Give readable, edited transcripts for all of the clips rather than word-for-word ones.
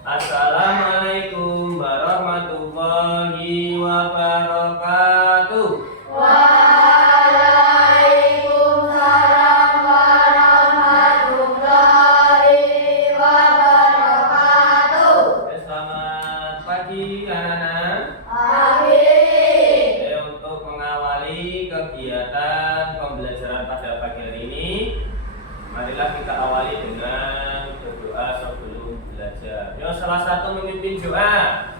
Assalamualaikum warahmatullahi wabarakatuh. Waalaikumsalam warahmatullahi wabarakatuh. Selamat pagi anak-anak. Pagi. Untuk mengawali kegiatan pembelajaran pada pagi hari ini, marilah kita awali dengan berdoa sebelum belajar. Yuk, salah satu memimpin doa.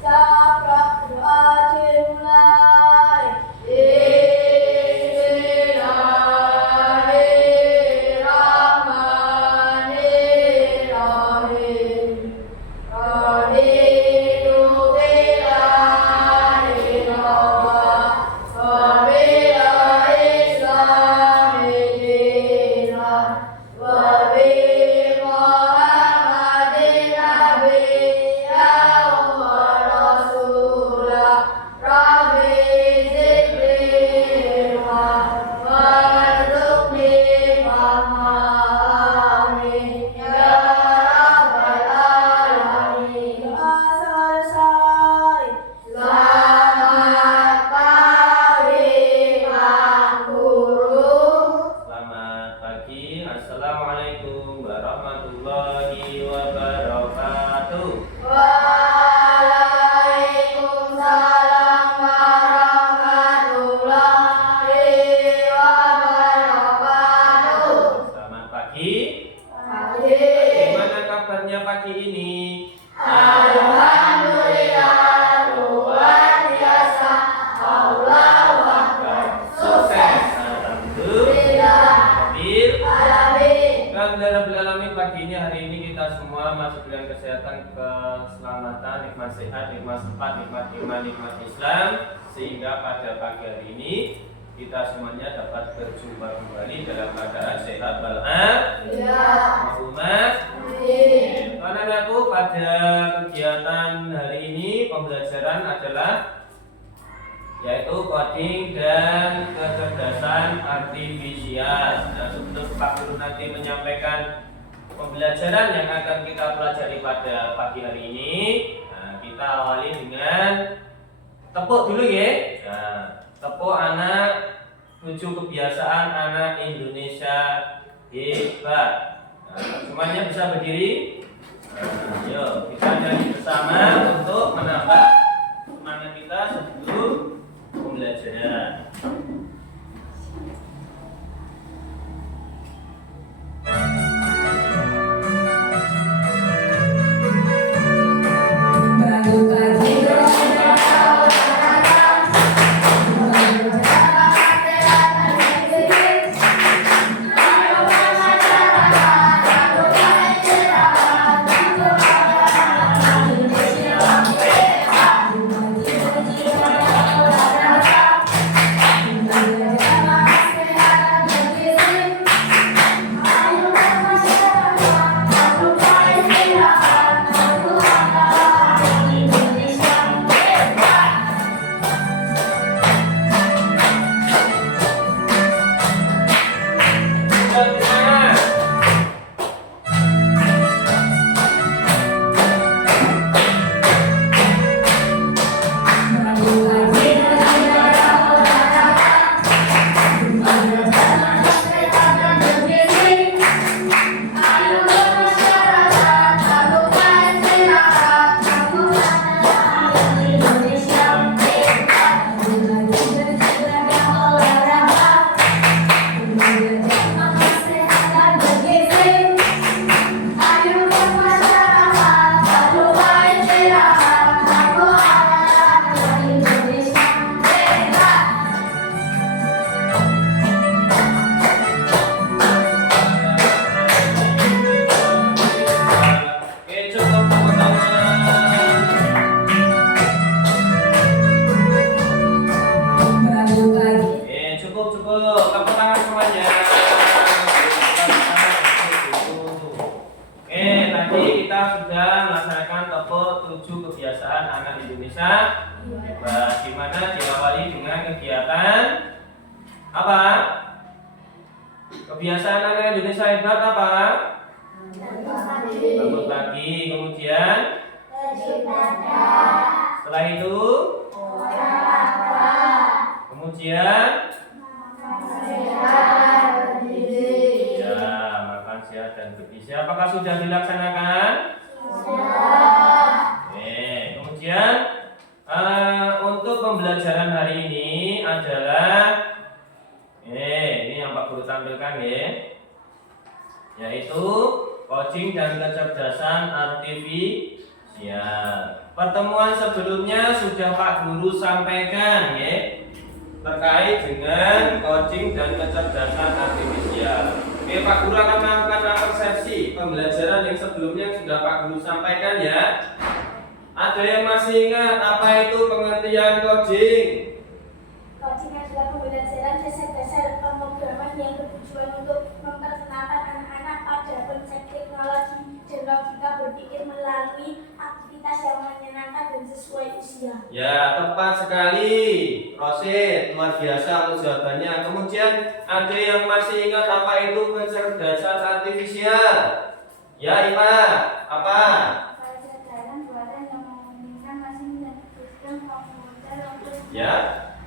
Siapa doa dimulai? Bismillahirrahmanirrahim. Raditu billahi rabban wa bil islami dinan wa bi Muhammadin nabiyyan wa rasulah. Rabbi zidni ilman warzuqni fahman ya rabbal alamin. Selesai. Selamat pagi Pak Guru. Selamat pagi. Assalamualaikum warahmatullahi wabarakatuh. Waalaikumsalam warahmatullahi wabarakatuh. Selamat pagi. Pagi. Bagaimana kabarnya pagi ini? Alhamdulillah luar biasa. Allahu Akbar. Sukses. Alhamdulillah. Hadir. Alamin. Alhamdulillah alamin, pagi ini hari ini kita semua masuk dengan kesehatan, keselamatan, nikmat sehat, nikmat sempat, nikmat iman, nikmat Islam, sehingga pada pagi hari ini kita semuanya dapat berjumpa kembali dalam keadaan sehat walafiat. Ya. Allahumma Amin. anak-anakku, pada kegiatan hari ini pembelajaran adalah yaitu coding dan kecerdasan artifisial. Nah, sebelum Pak Guru nanti menyampaikan pembelajaran yang akan kita pelajari pada pagi hari ini, nah, kita awali dengan tepuk dulu ya. Nah, tepuk anak, 7 kebiasaan anak Indonesia hebat. Nah, semuanya bisa berdiri. Nah, yuk kita nyanyi bersama untuk menambah semangat kita sebelum pembelajaran. Bangun pagi kebiasaan anak Indonesia hebat. Gimana diawali dengan kegiatan apa? Kebiasaan anak Indonesia hebat apa? Bangun pagi, kemudian setelah itu kemudian ya makan sehat dan bergizi. Apakah sudah dilaksanakan? Kemudian untuk pembelajaran hari ini adalah ini yang Pak Guru tampilkan ya, yaitu coaching dan kecerdasan artifisial. Pertemuan sebelumnya sudah Pak Guru sampaikan ya, terkait dengan coaching dan kecerdasan artifisial. Pak Guru akan melakukan persepsi pembelajaran yang sebelumnya yang sudah Pak Guru sampaikan ya. Ada yang masih ingat apa itu pengertian coaching? Coaching adalah pembelajaran dasar-dasar pemrograman yang bertujuan untuk memperkenalkan anak-anak pada konsep teknologi dan logika berpikir melalui aktivitas yang menyenangkan dan sesuai usia. Ya, tepat sekali. Rosid, luar biasa untuk jawabannya. Kemudian ada yang masih ingat apa itu kecerdasan artifisial? Ya, Ipa, apa? Pelajaran buatan yang memungkinkan mesin dan sistem komputer untuk Ya.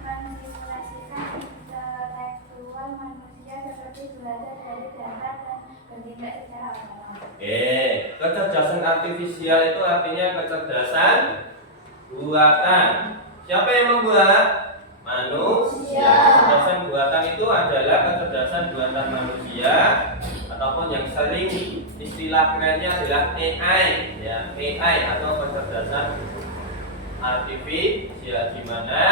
mensimulasikan intelektual manusia seperti belajar dari data dan bertindak secara otomatis. Kecerdasan artifisial itu artinya kecerdasan buatan. Siapa yang membuat? Manusia. Kecerdasan buatan itu adalah kecerdasan buatan manusia ataupun yang sering istilah kerennya adalah AI ya, AI atau kecerdasan artifisial, di mana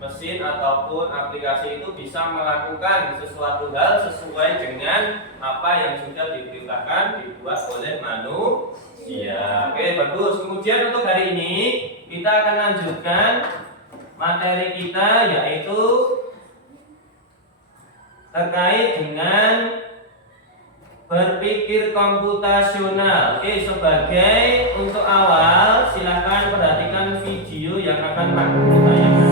mesin ataupun aplikasi itu bisa melakukan sesuatu hal sesuai dengan apa yang sudah diperintahkan dibuat oleh manusia. Oke, bagus. Kemudian untuk hari ini kita akan lanjutkan materi kita, yaitu terkait dengan berpikir komputasional. Oke, sebagai untuk awal silahkan perhatikan video yang akan Pak Guru tayangkan.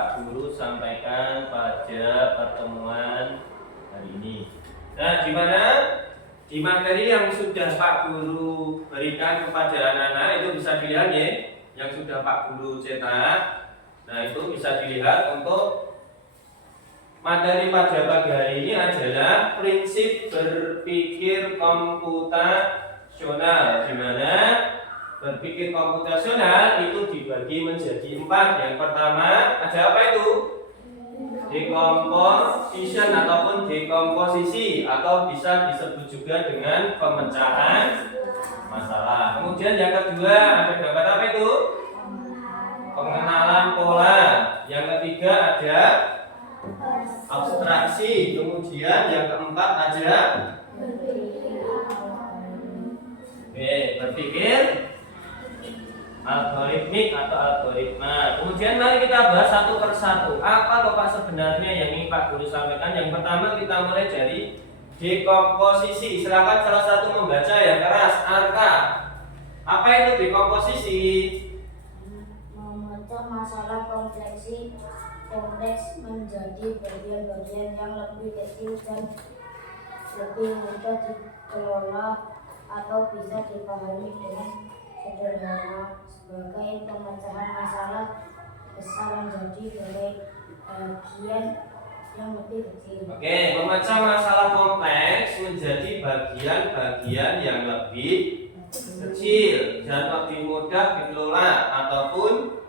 Pak Guru sampaikan pada pertemuan hari ini. Nah, di materi yang sudah Pak Guru berikan kepada anak-anak itu bisa dilihat ya, yang sudah Pak Guru cetak. Nah, itu bisa dilihat untuk materi pada pagi hari ini adalah prinsip berpikir komputasional, di mana berpikir komputasional itu dibagi menjadi 4. Yang pertama ada apa itu? Decomposition ataupun dekomposisi, atau bisa disebut juga dengan pemecahan masalah. Kemudian yang kedua ada gambar apa itu? Pengenalan pola. Yang ketiga ada abstraksi. Kemudian yang keempat ada berpikir algoritmik atau algoritma. Kemudian mari kita bahas satu persatu. Apa Bapak sebenarnya yang ingin Pak Guru sampaikan? Yang pertama kita mulai dari dekomposisi. Silakan salah satu membaca yang keras. Arka. Apa itu dekomposisi? Memecah masalah kompleks menjadi bagian-bagian yang lebih kecil dan lebih mudah dikelola atau bisa dipahami dengan sederhana, sebagai pemecahan masalah besar menjadi bagian yang lebih kecil. Oke, memecah masalah kompleks menjadi bagian-bagian yang lebih kecil dan lebih mudah dikelola ataupun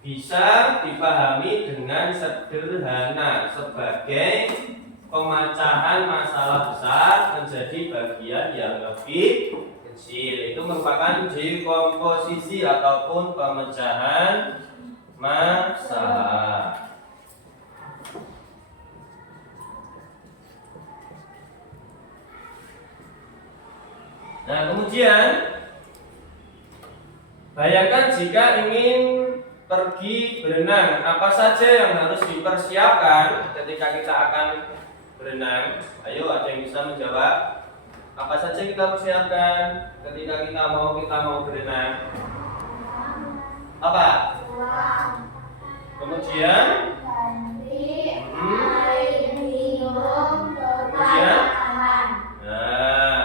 bisa dipahami dengan sederhana, sebagai pemecahan masalah besar menjadi bagian yang lebih kecil. Itu merupakan dekomposisi ataupun pemecahan masalah. Nah, kemudian bayangkan jika ingin pergi berenang, apa saja yang harus dipersiapkan ketika kita akan berenang? Ayo, ada yang bisa menjawab? Apa saja kita persiapkan ketika kita mau berenang? Apa? Kemudian? Kemudian? Nah,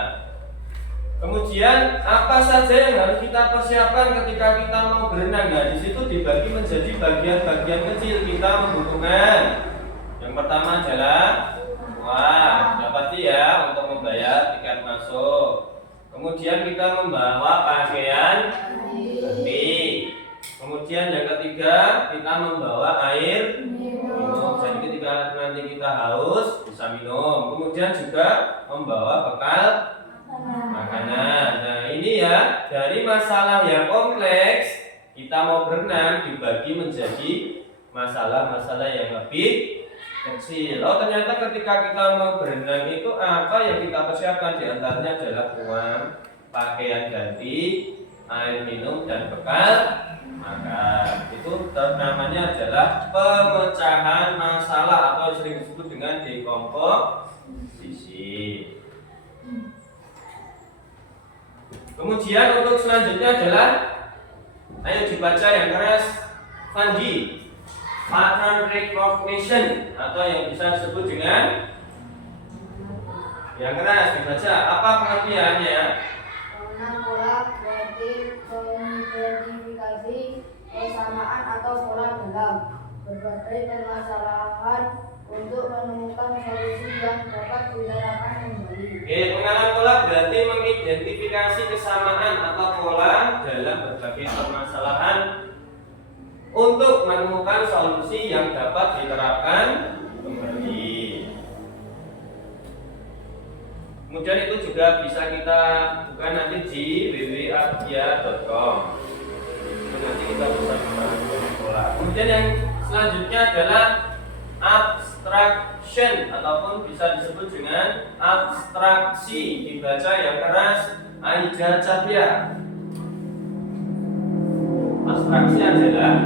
kemudian apa saja yang harus kita persiapkan ketika kita mau berenang? Nah, di situ dibagi menjadi bagian-bagian kecil. Kita membutuhkan yang pertama adalah dapati ya untuk membayar tiket masuk. Kemudian kita membawa pakaian ganti. Kemudian yang ketiga kita membawa air minum. Jadi ketika nanti kita haus bisa minum. Kemudian juga membawa bekal makanan. Nah, ini ya, dari masalah yang kompleks kita mau berenang dibagi menjadi masalah-masalah yang lebih kecil. Oh, ternyata ketika kita mau berenang itu apa yang kita persiapkan? Di antaranya adalah uang, pakaian ganti, air minum, dan bekal makan. Itu namanya adalah pemecahan masalah atau sering disebut dengan dekomposisi. Kemudian untuk selanjutnya adalah, ayo dibaca yang keras, Fandi. Pattern recognition atau yang bisa disebut dengan yang keras dibaca. Apa pengertiannya? Pola berarti mengidentifikasi kesamaan atau pola dalam berbagai permasalahan untuk menemukan solusi yang dapat diterapkan kembali. Pengenalan pola berarti mengidentifikasi kesamaan atau pola dalam berbagai permasalahan untuk menemukan solusi yang dapat diterapkan kembali. Kemudian itu juga bisa kita buka nanti di www.argia.com. Nanti kita bisa menggunakan pola. Kemudian yang selanjutnya adalah abstraction ataupun bisa disebut dengan abstraksi. Dibaca yang keras, Aida Cahya. Abstraksi adalah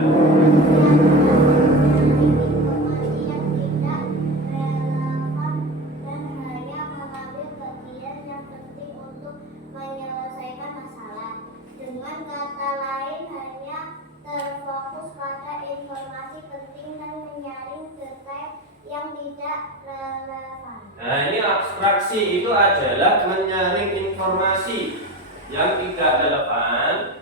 dengan kata lain hanya terfokus pada informasi penting dan tidak relevan. Nah, ini abstraksi itu adalah menyaring informasi yang tidak relevan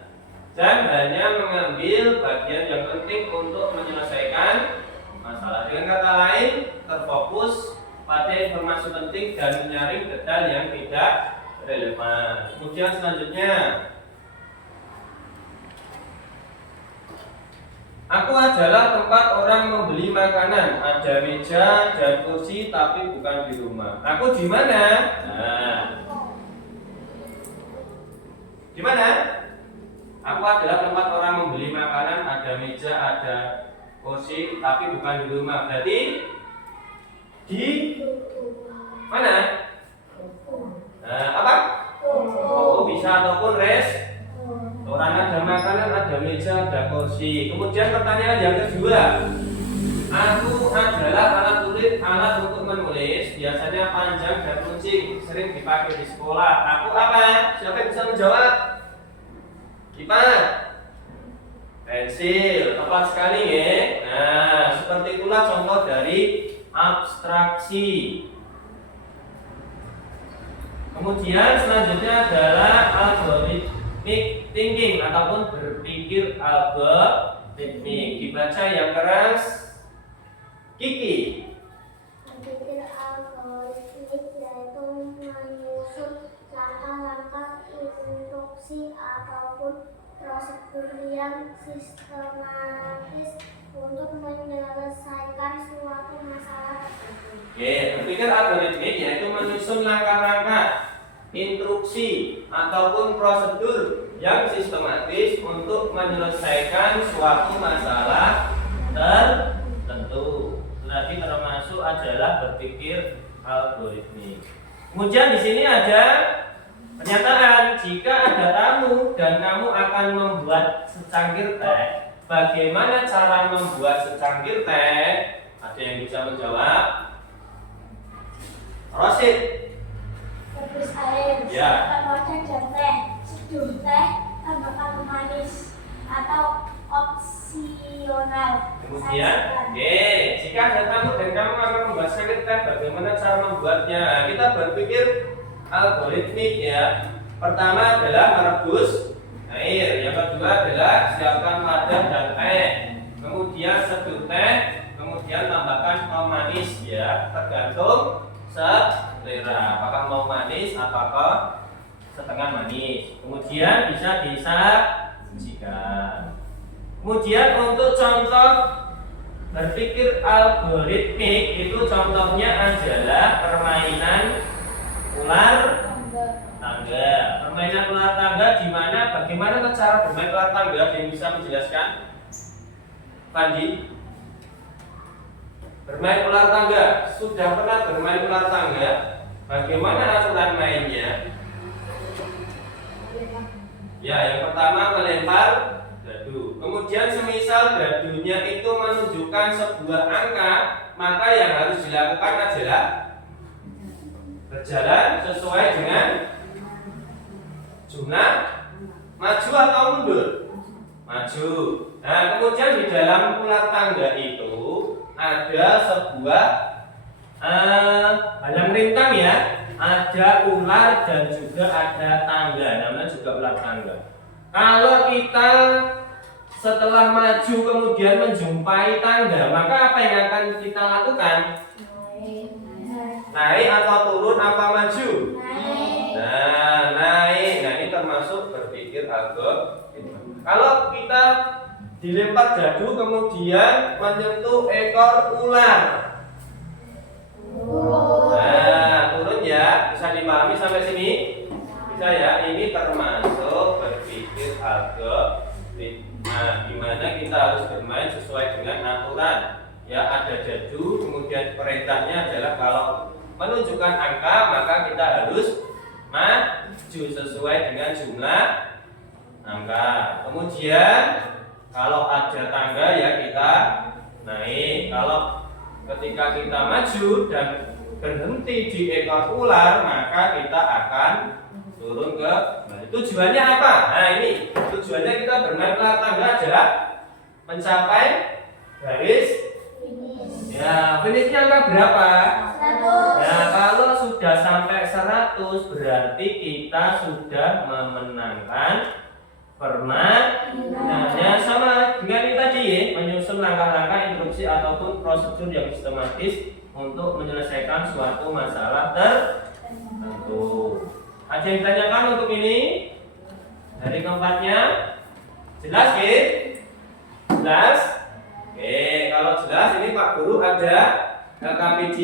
dan hanya mengambil bagian yang penting untuk menyelesaikan masalah. Dengan kata lain, terfokus pada informasi penting dan menyaring detail yang tidak relevan. Kemudian selanjutnya, aku adalah tempat orang membeli makanan. Ada meja dan kursi, tapi bukan di rumah. Aku di mana? Nah, di mana? Aku adalah tempat orang membeli makanan. Ada meja, ada kursi, tapi bukan di rumah. Berarti di mana? Nah, apa? Toko bisa ataupun orang ada makanan, ada meja, ada kursi. Kemudian pertanyaan yang kedua, aku adalah alat tulis, alat untuk menulis. Biasanya panjang dan runcing, sering dipakai di sekolah. Aku apa? Siapa yang bisa menjawab? Kipas, pensil, tepat sekali ya. Nah, seperti itulah contoh dari abstraksi. Kemudian selanjutnya adalah algorithmic thinking ataupun berpikir algoritmik. Dibaca yang keras, Kiki. Berpikir algoritmik yaitu menyusun langkah-langkah instruksi ataupun prosedur yang sistematis untuk menyelesaikan suatu masalah tertentu. Oke, berpikir algoritmik yaitu menyusun langkah-langkah instruksi ataupun prosedur yang sistematis untuk menyelesaikan suatu masalah tertentu. Tadi termasuk adalah berpikir algoritmik. Kemudian di sini ada pernyataan, jika ada tamu dan kamu akan membuat secangkir teh, bagaimana cara membuat secangkir teh? Ada yang bisa menjawab? Rosid. Rebus air, Ya. siapkan wadah dan teh, seduh teh, tambahkan pemanis atau opsional. Kemudian, oke, jika ada tamu dan kamu akan membuat secangkir teh, bagaimana cara membuatnya? Nah, kita berpikir algoritmik ya. Pertama adalah merebus air, yang kedua adalah siapkan wadah dan teh, kemudian seduh teh, kemudian tambahkan pemanis ya, tergantung selera, apakah mau manis apakah setengah manis. Kemudian bisa disajikan. Kemudian untuk contoh berpikir algoritmik itu contohnya adalah permainan ular tangga. Permainan ular tangga di mana? Bagaimana cara bermain ular tangga? Ada yang bisa menjelaskan? Pandi? Bermain ular tangga. Sudah pernah bermain ular tangga? Bagaimana aturan mainnya? Ya, yang pertama melempar dadu. Kemudian semisal dadunya itu menunjukkan sebuah angka, maka yang harus dilakukan adalah berjalan sesuai dengan jumlah maju atau mundur? Maju. Nah, kemudian di dalam ular tangga itu ada sebuah halang rintang ya. Ada ular dan juga ada tangga, namanya juga ular tangga. Kalau kita setelah maju kemudian menjumpai tangga, maka apa yang akan kita lakukan? Naik atau turun apa maju? Nah, naik. Nah, ini termasuk berpikir algoritma. Kalau kita dilempar dadu kemudian menyentuh ekor ular. Nah, turun ya. Bisa dipahami sampai sini? Bisa ya. Ini termasuk berpikir algoritma, di mana kita harus bermain sesuai dengan aturan. Ya, ada dadu, kemudian perintahnya adalah kalau menunjukkan angka maka kita harus maju sesuai dengan jumlah angka. Kemudian kalau ada tangga ya kita naik. Kalau ketika kita maju dan berhenti di ekor ular maka kita akan turun ke bawah. Tujuannya apa? Nah, ini tujuannya kita bermain ular tangga adalah mencapai garis Ya, finishnya angka berapa? 100. Nah, kalau sudah sampai 100 berarti kita sudah memenangkan permainannya. Sama dengan ini tadi ya, menyusun langkah-langkah instruksi ataupun prosedur yang sistematis untuk menyelesaikan suatu masalah tertentu. Ada yang ditanyakan untuk ini? Dari keempatnya jelas ya? Jelas? Oke, kalau jelas ini Pak Guru ada LKPJ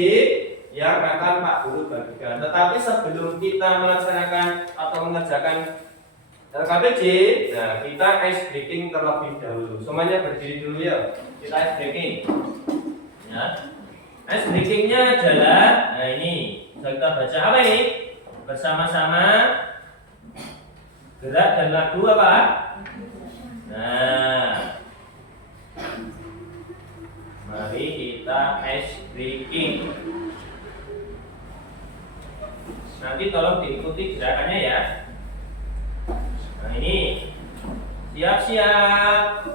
yang akan Pak Guru bagikan. Tetapi sebelum kita melaksanakan atau mengerjakan LKPJ, nah kita ice breaking terlebih dahulu. Semuanya berdiri dulu ya. Kita ice breaking. Ya. Ice breakingnya adalah, nah ini bisa kita baca apa ini? Bersama-sama gerak dan lagu apa? Nah, mari kita ice breaking. Nanti tolong diikuti gerakannya ya. Nah ini, siap-siap.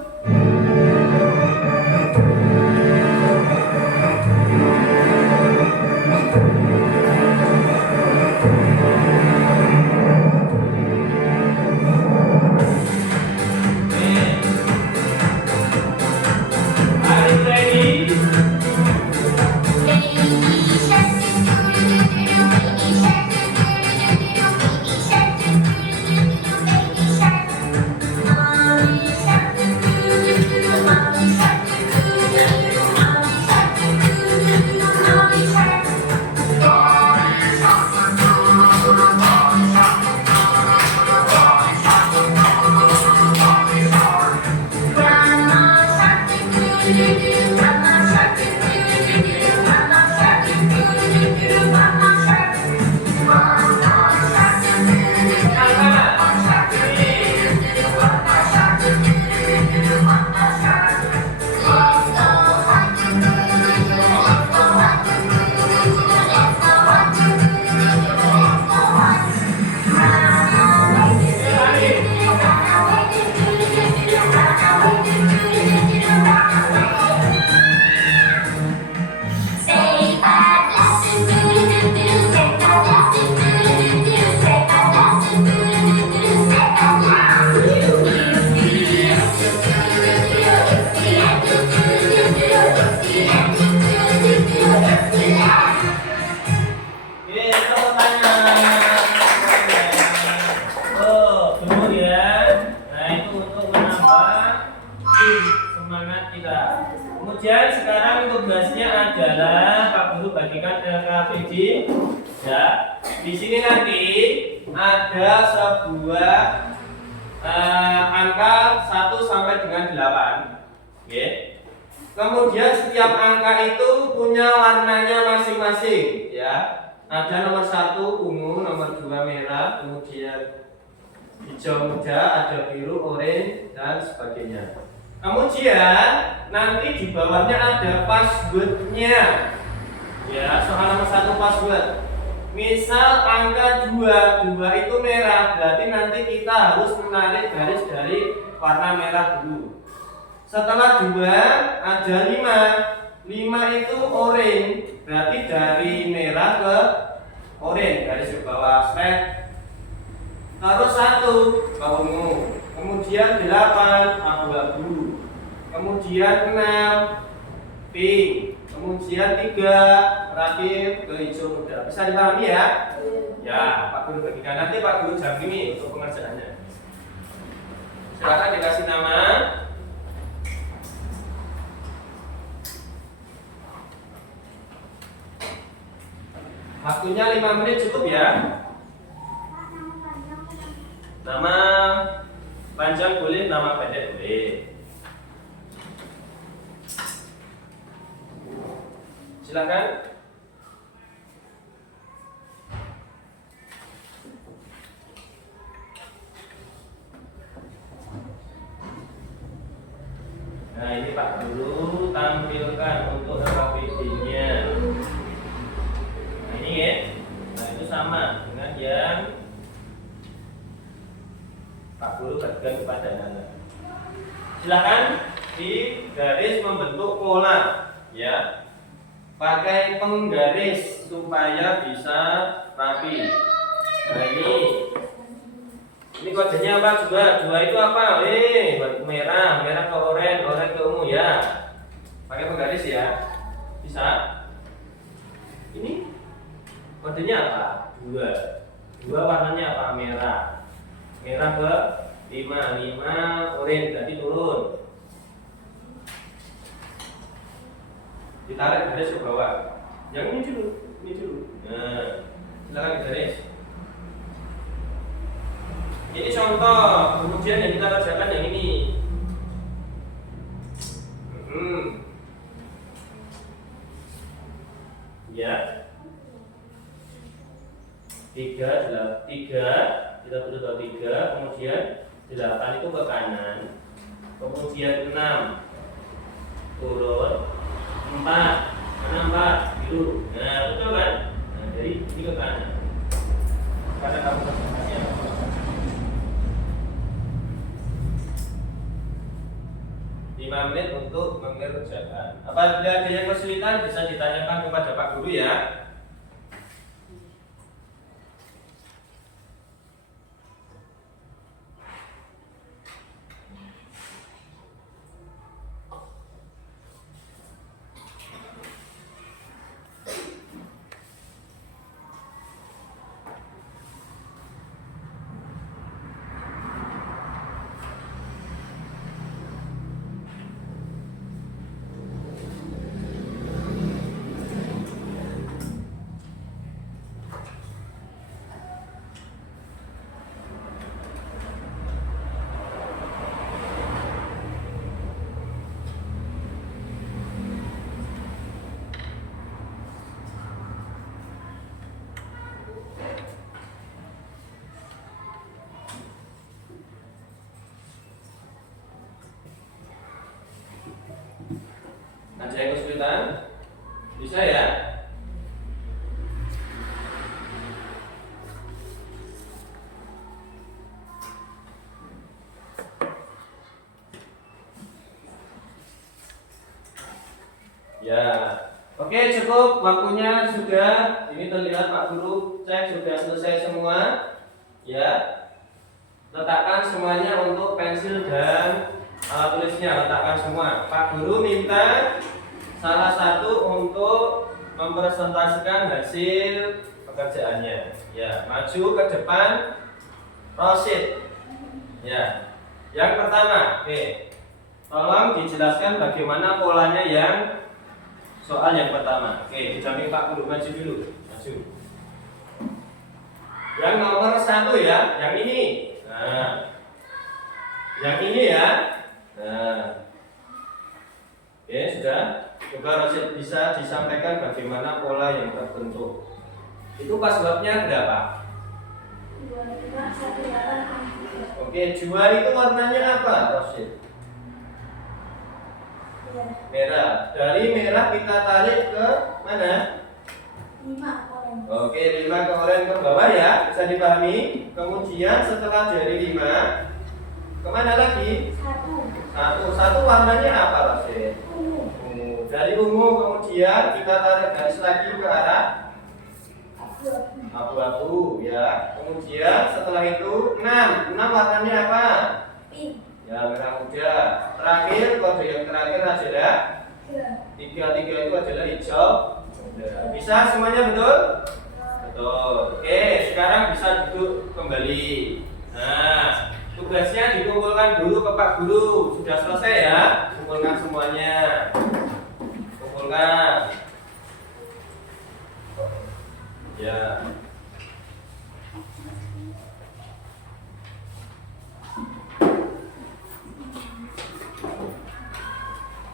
Kemudian sekarang tugasnya adalah Pak Guru bagikan LKPJ. Ya, di sini nanti ada sebuah angka 1 sampai dengan 8. Oke. Kemudian setiap angka itu punya warnanya masing-masing. Ya, ada nomor 1 ungu, nomor 2 merah, kemudian hijau muda, ada biru, oranye dan sebagainya. Kemudian nanti di bawahnya ada passwordnya. Ya, soal nomor 1 password. Misal angka 2 itu merah, berarti nanti kita harus menarik garis dari warna merah dulu. Setelah 2 ada 5 itu oranye, berarti dari merah ke oranye, garis ke bawah straight. Terus 1 ke ungu, kemudian 8 abu-abu, kemudian 6 pink, kemudian 3 terakhir ke hijau muda. Bisa dipahami ya? Ya, Pak Guru bagikan nanti Pak Guru dampingi untuk pengerjaannya. Silakan dikasih nama. Waktunya 5 menit cukup ya. Nama panjang boleh, nama pendek boleh. Silakan. Nah ini Pak Guru tampilkan untuk LKPD-nya. Nah ini ya. Nah itu sama dengan yang Pak Guru bagikan kepada anak. Silakan di garis membentuk pola, ya. pakai penggaris supaya bisa rapi. Nah ini kodenya apa? Dua itu apa? Merah ke oranye ke ungu ya. Pakai penggaris ya. Bisa? Ini kodenya apa? Dua warnanya apa? Merah ke 5 oranye, berarti turun. Ditarik garis ke bawah. Yang ini dulu. Nah, silakan garis. Ini contoh, kemudian yang kita kerjakan yang ini. Ya. 3 kita tulis 3, kemudian 8 itu ke kanan, kemudian 6 turun, 4 biru. Nah, betul kan? Nah, jadi ini ke kanan. Karena kamu kerjakannya 5 menit untuk mengerjakan. Apabila ada yang kesulitan bisa ditanyakan kepada Pak Guru ya. Ada yang kesulitan? Bisa ya? Ya. Oke, cukup waktunya sudah. Ini terlihat Pak Guru cek sudah selesai semua. Ya. Letakkan semuanya untuk pensil dan alat tulisnya, letakkan semua. Pak Guru minta salah satu untuk mempresentasikan hasil pekerjaannya. Ya, maju ke depan, Rosid. Ya, yang pertama, tolong dijelaskan bagaimana polanya yang soal yang pertama. Dijamin Pak Guru, maju dulu, maju. Yang nomor 1 ya, yang ini. Nah, yang ini ya. Nah, sudah. Coba Rosid bisa disampaikan bagaimana pola yang terbentuk. Itu passwordnya berapa? 2518. Oke, 2 itu warnanya apa, Rosid? Merah. Dari merah kita tarik ke mana? 5 oranye. Oke, 5 ke oranye ke bawah ya, bisa dipahami. Kemudian setelah dari 5, kemana lagi? 1 warnanya apa, Rosid? Ungu. Dari ungu kemudian kita tarik garis lagi ke arah abu-abu ya. Kemudian setelah itu 6 warnanya apa? Pink. Ya, merah muda. Terakhir kode yang terakhir adalah 3 itu adalah hijau. Bisa semuanya betul? Betul. Oke, sekarang bisa duduk kembali. Nah, tugasnya dikumpulkan dulu ke Pak Guru. Sudah selesai ya? Kumpulkan semuanya. Kumpulkan. Ya.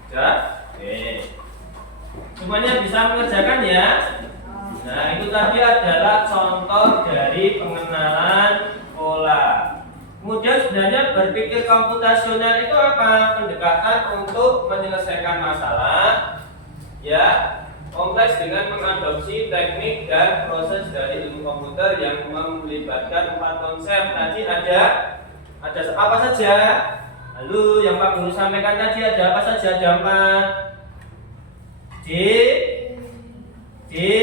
Sudah? Oke. Semuanya bisa mengerjakan ya? Nah, itu tadi adalah contoh dari pengenalan pola. Kemudian sebenarnya berpikir komputasional itu apa? Pendekatan untuk menyelesaikan masalah ya, kompleks dengan mengadopsi teknik dan proses dari ilmu komputer yang melibatkan 4 konsep. Tadi ada apa saja? Lalu yang Pak Guru sampaikan tadi ada apa saja? Ada 4 D, di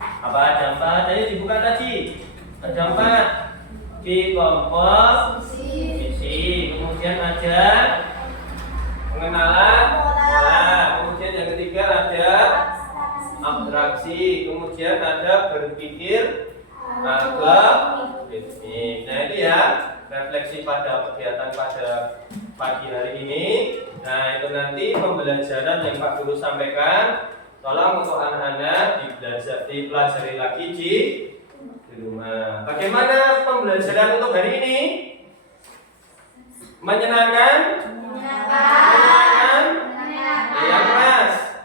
apa ada 4? Ayo dibuka tadi. Ada 4 di komposisi. Kemudian ada pengenalan pola. Kemudian yang ketiga ada abstraksi. Kemudian ada berpikir algoritmik. Nah ini ya refleksi pada kegiatan pada pagi hari ini. Nah itu nanti pembelajaran yang Pak Guru sampaikan. Tolong untuk anak-anak dipelajari lagi di rumah. Bagaimana pembelajaran untuk hari ini? Menyenangkan? Menyenangkan? Yang keras?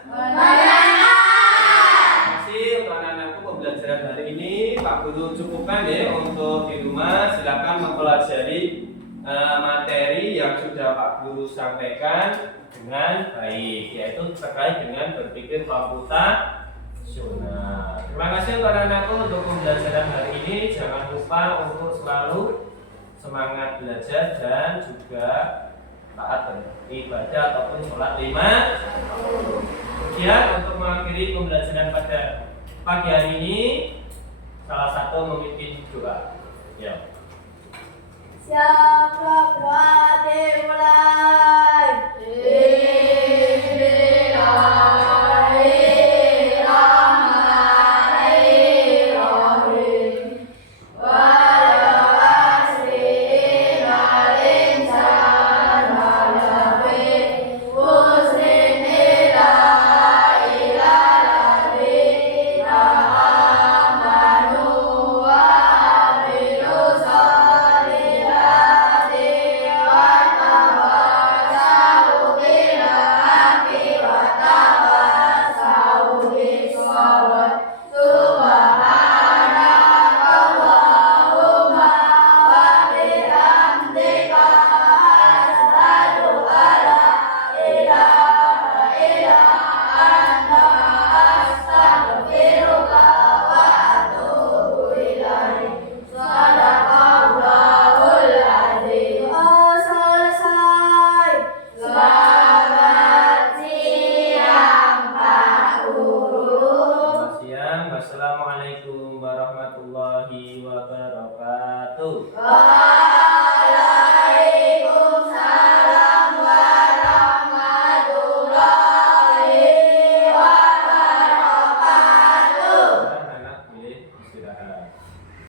Masih untuk anak-anakku pembelajaran hari ini Pak Guru cukupkan ya untuk di rumah. Silakan mempelajari materi yang sudah Pak Guru sampaikan dengan baik, yaitu terkait dengan berpikir komputasional. Terima kasih untuk anak-anakku untuk pembelajaran hari ini. Jangan lupa untuk selalu semangat belajar dan juga taat beribadah ataupun sholat 5. Kemudian untuk mengakhiri pembelajaran pada pagi hari ini, salah satu memimpin doa. Ya. Siap doa dimulai. Wassalamualaikum warahmatullahi wabarakatuh.